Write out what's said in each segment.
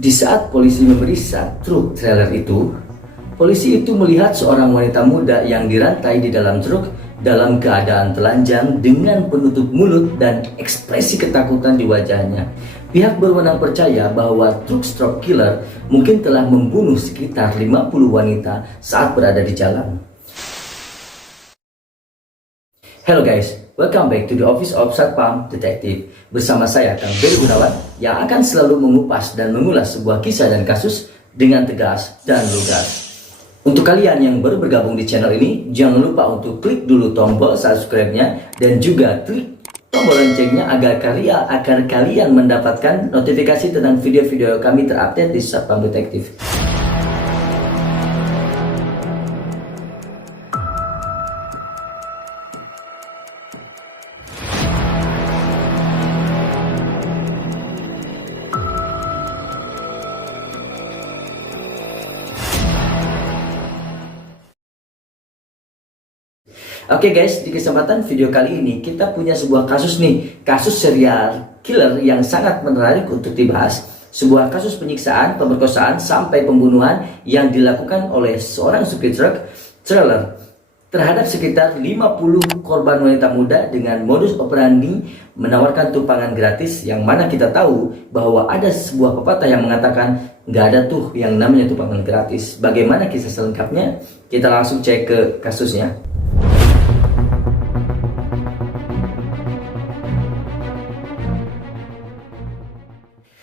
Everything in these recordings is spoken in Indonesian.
Di saat polisi memeriksa truk trailer itu, polisi itu melihat seorang wanita muda yang dirantai di dalam truk dalam keadaan telanjang dengan penutup mulut dan ekspresi ketakutan di wajahnya. Pihak berwenang percaya bahwa truk stop killer mungkin telah membunuh sekitar 50 wanita saat berada di jalan. Hello guys, welcome back to the office of Satpam Detective. Bersama saya Kang Beri Gunawan yang akan selalu mengupas dan mengulas sebuah kisah dan kasus dengan tegas dan lugas. Untuk kalian yang baru bergabung di channel ini, jangan lupa untuk klik dulu tombol subscribe-nya dan juga klik tombol loncengnya agar kalian mendapatkan notifikasi tentang video-video kami terupdate di Satpam Detective. Oke guys, di kesempatan video kali ini kita punya sebuah kasus nih, kasus serial killer yang sangat menarik untuk dibahas. Sebuah kasus penyiksaan, pemerkosaan, sampai pembunuhan yang dilakukan oleh seorang supir truk trailer terhadap sekitar 50 korban wanita muda dengan modus operandi menawarkan tumpangan gratis, yang mana kita tahu bahwa ada sebuah pepatah yang mengatakan nggak ada tuh yang namanya tumpangan gratis. Bagaimana kisah selengkapnya? Kita langsung cek ke kasusnya.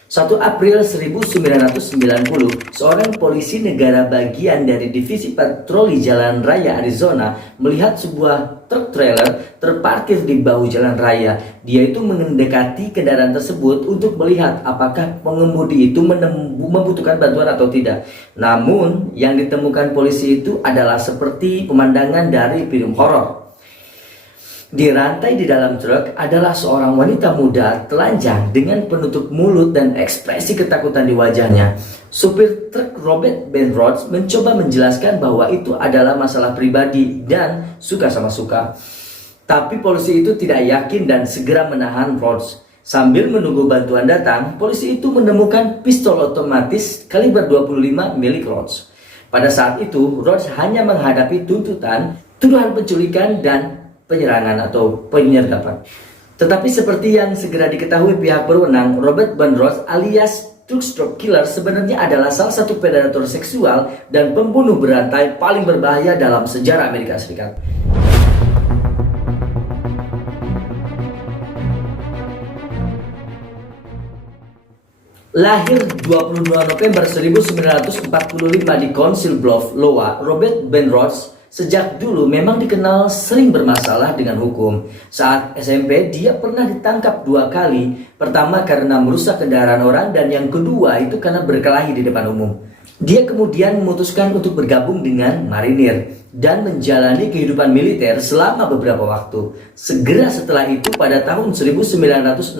1 April 1990, seorang polisi negara bagian dari Divisi Patroli Jalan Raya Arizona melihat sebuah truk trailer terparkir di bahu jalan raya. Dia itu mendekati kendaraan tersebut untuk melihat apakah pengemudi itu membutuhkan bantuan atau tidak. Namun, yang ditemukan polisi itu adalah seperti pemandangan dari film horor. Dirantai di dalam truk adalah seorang wanita muda telanjang dengan penutup mulut dan ekspresi ketakutan di wajahnya. Supir truk Robert Ben Rhodes mencoba menjelaskan bahwa itu adalah masalah pribadi dan suka sama suka. Tapi polisi itu tidak yakin dan segera menahan Rhodes. Sambil menunggu bantuan datang, polisi itu menemukan pistol otomatis kaliber 25 milik Rhodes. Pada saat itu, Rhodes hanya menghadapi tuntutan, tuduhan penculikan dan penyerangan atau penyergapan. Tetapi seperti yang segera diketahui pihak berwenang, Robert Ben Rhodes alias Truck Stop Killer sebenarnya adalah salah satu predator seksual dan pembunuh berantai paling berbahaya dalam sejarah Amerika Serikat. Lahir 22 November 1945 di Council Bluffs, Iowa, Robert Ben Rhodes sejak dulu memang dikenal sering bermasalah dengan hukum. Saat SMP, dia pernah ditangkap 2 kali. Pertama karena merusak kendaraan orang, dan yang kedua itu karena berkelahi di depan umum. Dia kemudian memutuskan untuk bergabung dengan marinir dan menjalani kehidupan militer selama beberapa waktu. Segera setelah itu, pada tahun 1964,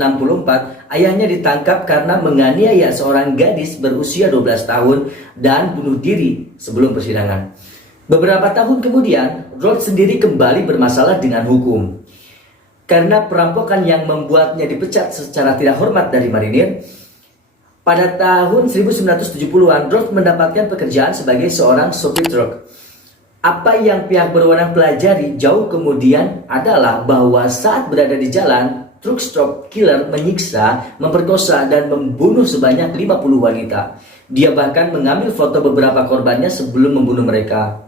ayahnya ditangkap karena menganiaya seorang gadis berusia 12 tahun dan bunuh diri sebelum persidangan. Beberapa tahun kemudian, Rhodes sendiri kembali bermasalah dengan hukum. Karena perampokan yang membuatnya dipecat secara tidak hormat dari marinir, pada tahun 1970-an, Rhodes mendapatkan pekerjaan sebagai seorang sopir truk. Apa yang pihak berwenang pelajari jauh kemudian adalah bahwa saat berada di jalan, Truck Stop Killer menyiksa, memperkosa, dan membunuh sebanyak 50 wanita. Dia bahkan mengambil foto beberapa korbannya sebelum membunuh mereka.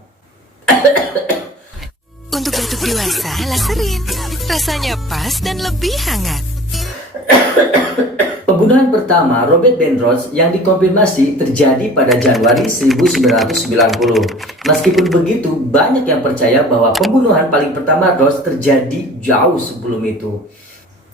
Untuk batuk dewasa, Laserin. Rasanya pas dan lebih hangat. Pembunuhan pertama Robert Ben Rhodes yang dikonfirmasi terjadi pada Januari 1990. Meskipun begitu, banyak yang percaya bahwa pembunuhan paling pertama Rhodes terjadi jauh sebelum itu.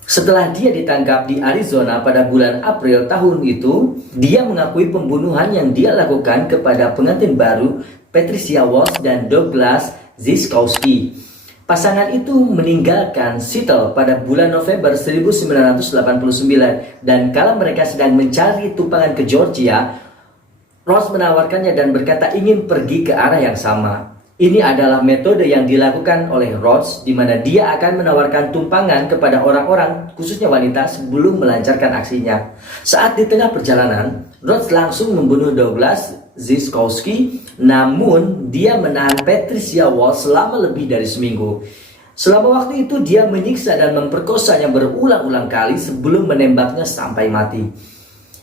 Setelah dia ditangkap di Arizona pada bulan April tahun itu, dia mengakui pembunuhan yang dia lakukan kepada pengantin baru Patricia Walsh dan Douglas Ziskowski. Pasangan itu meninggalkan Seattle pada bulan November 1989, dan kala mereka sedang mencari tumpangan ke Georgia, Rhodes menawarkannya dan berkata ingin pergi ke arah yang sama. Ini adalah metode yang dilakukan oleh Rhodes, di mana dia akan menawarkan tumpangan kepada orang-orang, khususnya wanita, sebelum melancarkan aksinya. Saat di tengah perjalanan, Rhodes langsung membunuh Douglas Ziskowski, namun dia menahan Patricia Walsh selama lebih dari seminggu. Selama waktu itu dia menyiksa dan memperkosanya berulang-ulang kali sebelum menembaknya sampai mati.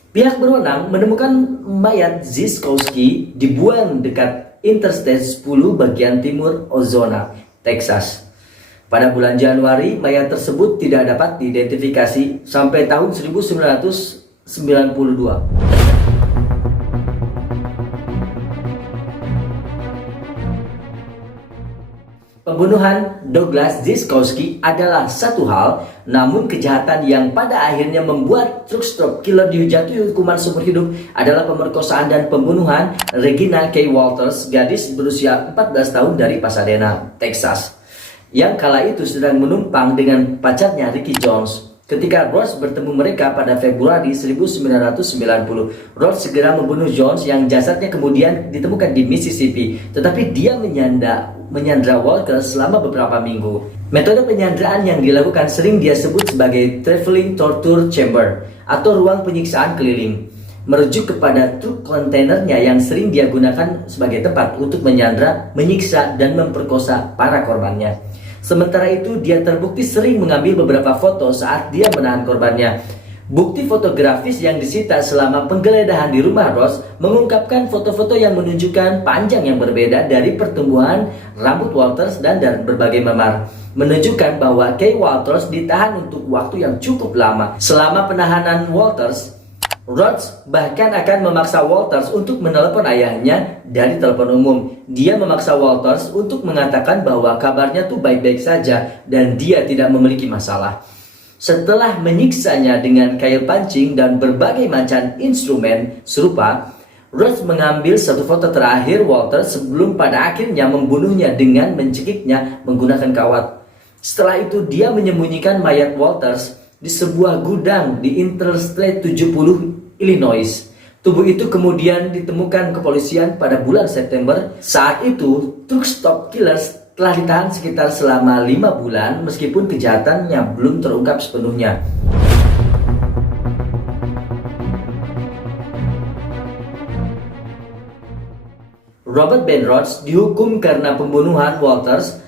Pihak berwenang menemukan mayat Ziskowski dibuang dekat Interstate 10 bagian timur Ozona, Texas. Pada bulan Januari, mayat tersebut tidak dapat diidentifikasi sampai tahun 1992. Pembunuhan Douglas Ziskowski adalah satu hal, namun kejahatan yang pada akhirnya membuat truck stop killer dijatuhi hukuman seumur hidup adalah pemerkosaan dan pembunuhan Regina K. Walters, gadis berusia 14 tahun dari Pasadena, Texas, yang kala itu sedang menumpang dengan pacarnya Ricky Jones. Ketika Rhodes bertemu mereka pada Februari 1990, Rhodes segera membunuh Jones yang jasadnya kemudian ditemukan di Mississippi, tetapi dia menyandra Walters selama beberapa minggu. Metode penyanderaan yang dilakukan sering dia sebut sebagai traveling torture chamber atau ruang penyiksaan keliling, merujuk kepada truk kontainernya yang sering dia gunakan sebagai tempat untuk menyandra, menyiksa, dan memperkosa para korbannya. Sementara itu, dia terbukti sering mengambil beberapa foto saat dia menahan korbannya. Bukti fotografis yang disita selama penggeledahan di rumah Rhodes mengungkapkan foto-foto yang menunjukkan panjang yang berbeda dari pertumbuhan rambut Walters dan dari berbagai memar, menunjukkan bahwa Kay Walters ditahan untuk waktu yang cukup lama. Selama penahanan Walters, Rhodes bahkan akan memaksa Walters untuk menelepon ayahnya dari telepon umum. Dia memaksa Walters untuk mengatakan bahwa kabarnya tuh baik-baik saja dan dia tidak memiliki masalah. Setelah menyiksanya dengan kail pancing dan berbagai macam instrumen serupa, Rhodes mengambil satu foto terakhir Walters sebelum pada akhirnya membunuhnya dengan mencekiknya menggunakan kawat. Setelah itu dia menyembunyikan mayat Walters di sebuah gudang di Interstate 70, Illinois. Tubuh itu kemudian ditemukan kepolisian pada bulan September. Saat itu, truck stop killers telah ditahan sekitar selama 5 bulan meskipun kejahatannya belum terungkap sepenuhnya. Robert Ben Rhodes dihukum karena pembunuhan Walters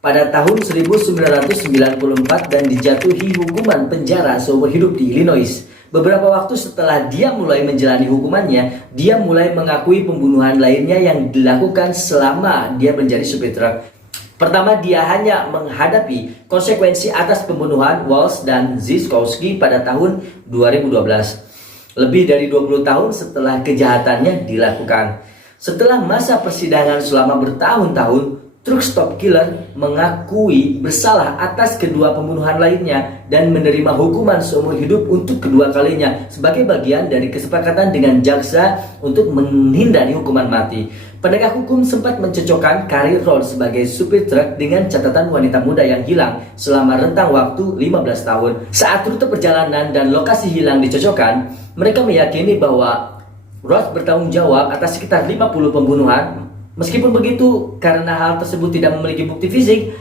pada tahun 1994 dan dijatuhi hukuman penjara seumur hidup di Illinois. Beberapa waktu setelah dia mulai menjalani hukumannya, dia mulai mengakui pembunuhan lainnya yang dilakukan selama dia menjadi supir truk. Pertama, dia hanya menghadapi konsekuensi atas pembunuhan Walsh dan Ziskowski pada tahun 2012. Lebih dari 20 tahun setelah kejahatannya dilakukan. Setelah masa persidangan selama bertahun-tahun, truck stop killer mengakui bersalah atas kedua pembunuhan lainnya dan menerima hukuman seumur hidup untuk kedua kalinya sebagai bagian dari kesepakatan dengan jaksa untuk menghindari hukuman mati. Penegak hukum sempat mencocokkan karir Rhodes sebagai supir truk dengan catatan wanita muda yang hilang selama rentang waktu 15 tahun. Saat rute perjalanan dan lokasi hilang dicocokkan, mereka meyakini bahwa Rhodes bertanggung jawab atas sekitar 50 pembunuhan. Meskipun begitu, karena hal tersebut tidak memiliki bukti fisik,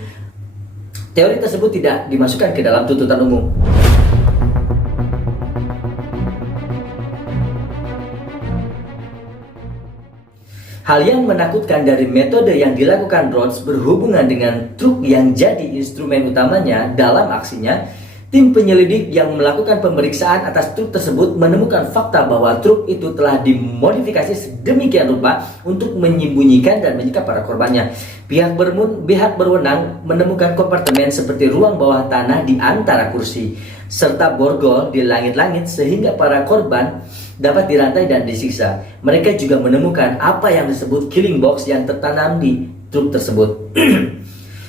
teori tersebut tidak dimasukkan ke dalam tuntutan umum. Hal yang menakutkan dari metode yang dilakukan Rhodes berhubungan dengan truk yang jadi instrumen utamanya dalam aksinya. Tim penyelidik yang melakukan pemeriksaan atas truk tersebut menemukan fakta bahwa truk itu telah dimodifikasi sedemikian rupa untuk menyembunyikan dan menyikap para korbannya. Pihak berwenang menemukan kompartemen seperti ruang bawah tanah di antara kursi, serta borgol di langit-langit sehingga para korban dapat dirantai dan disiksa. Mereka juga menemukan apa yang disebut killing box yang tertanam di truk tersebut.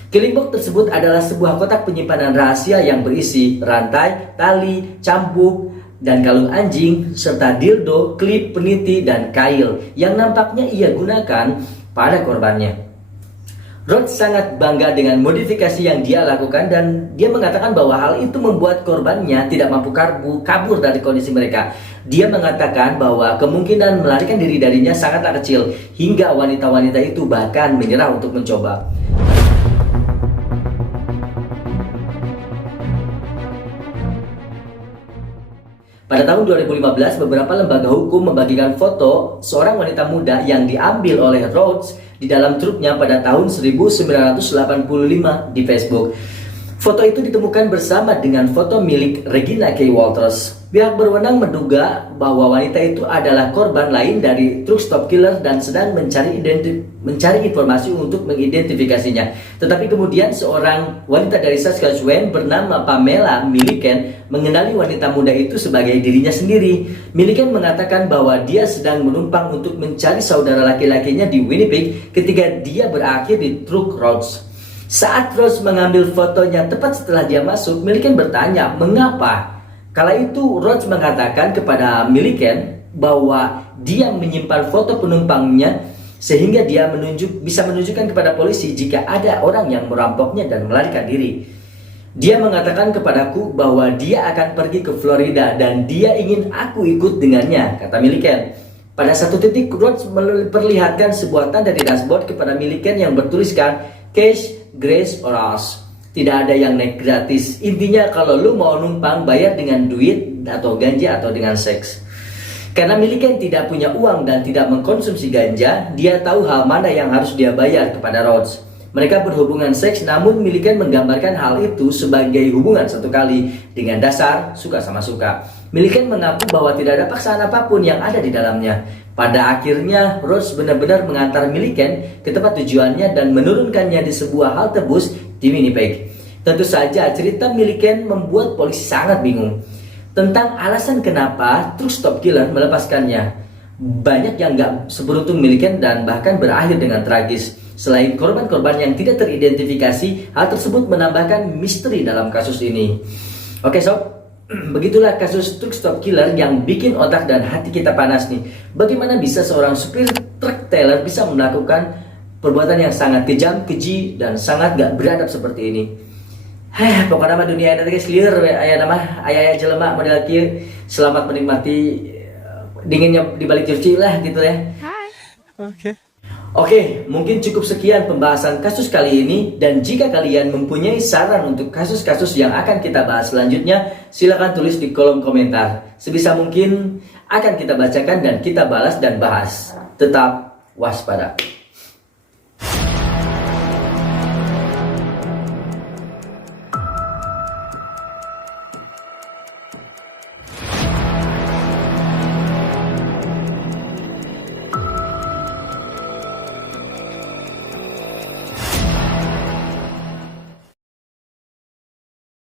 Killing box tersebut adalah sebuah kotak penyimpanan rahasia yang berisi rantai, tali, cambuk, dan kalung anjing, serta dildo, klip, peniti, dan kail yang nampaknya ia gunakan pada korbannya. Rhodes sangat bangga dengan modifikasi yang dia lakukan dan dia mengatakan bahwa hal itu membuat korbannya tidak mampu kabur dari kondisi mereka. Dia mengatakan bahwa kemungkinan melarikan diri darinya sangatlah kecil, hingga wanita-wanita itu bahkan menyerah untuk mencoba. Pada tahun 2015, beberapa lembaga hukum membagikan foto seorang wanita muda yang diambil oleh Rhodes di dalam truknya pada tahun 1985 di Facebook. Foto itu ditemukan bersama dengan foto milik Regina K. Walters. Pihak berwenang menduga bahwa wanita itu adalah korban lain dari truck stop killer dan sedang mencari informasi untuk mengidentifikasinya. Tetapi kemudian seorang wanita dari Saskatchewan bernama Pamela Milliken mengenali wanita muda itu sebagai dirinya sendiri. Milliken mengatakan bahwa dia sedang menumpang untuk mencari saudara laki-lakinya di Winnipeg ketika dia berakhir di truk Rhodes. Saat Rhodes mengambil fotonya tepat setelah dia masuk, Milliken bertanya mengapa. Kala itu Rhodes mengatakan kepada Milliken bahwa dia menyimpan foto penumpangnya sehingga dia bisa menunjukkan kepada polisi jika ada orang yang merampoknya dan melarikan diri. Dia mengatakan kepadaku bahwa dia akan pergi ke Florida dan dia ingin aku ikut dengannya, kata Milliken. Pada satu titik Rhodes memperlihatkan sebuah tanda di dashboard kepada Milliken yang bertuliskan cash, grace, or us. Tidak ada yang naik gratis. Intinya kalau lu mau numpang bayar dengan duit atau ganja atau dengan seks. Karena Milliken tidak punya uang dan tidak mengkonsumsi ganja, dia tahu hal mana yang harus dia bayar kepada Rhodes. Mereka berhubungan seks, namun Milliken menggambarkan hal itu sebagai hubungan satu kali dengan dasar suka sama suka. Milliken mengaku bahwa tidak ada paksaan apapun yang ada di dalamnya. Pada akhirnya, Rhodes benar-benar mengantar Milliken ke tempat tujuannya dan menurunkannya di sebuah halte bus di Winnipeg. Tentu saja cerita Milliken membuat polisi sangat bingung tentang alasan kenapa truck stop killer melepaskannya. Banyak yang gak seberuntung Milliken dan bahkan berakhir dengan tragis. Selain korban-korban yang tidak teridentifikasi, hal tersebut menambahkan misteri dalam kasus ini. Oke sob, begitulah kasus truck stop killer yang bikin otak dan hati kita panas nih. Bagaimana bisa seorang supir truk trailer bisa melakukan perbuatan yang sangat kejam, keji, dan sangat gak beradab seperti ini. Pokoknya nama dunia ada guys, clear ayah nama ayah jelema model kieu. Selamat menikmati dinginnya di balik jersey lah gitu ya. Oke, mungkin cukup sekian pembahasan kasus kali ini. Dan jika kalian mempunyai saran untuk kasus-kasus yang akan kita bahas selanjutnya, silakan tulis di kolom komentar. Sebisa mungkin akan kita bacakan dan kita balas dan bahas. Tetap waspada.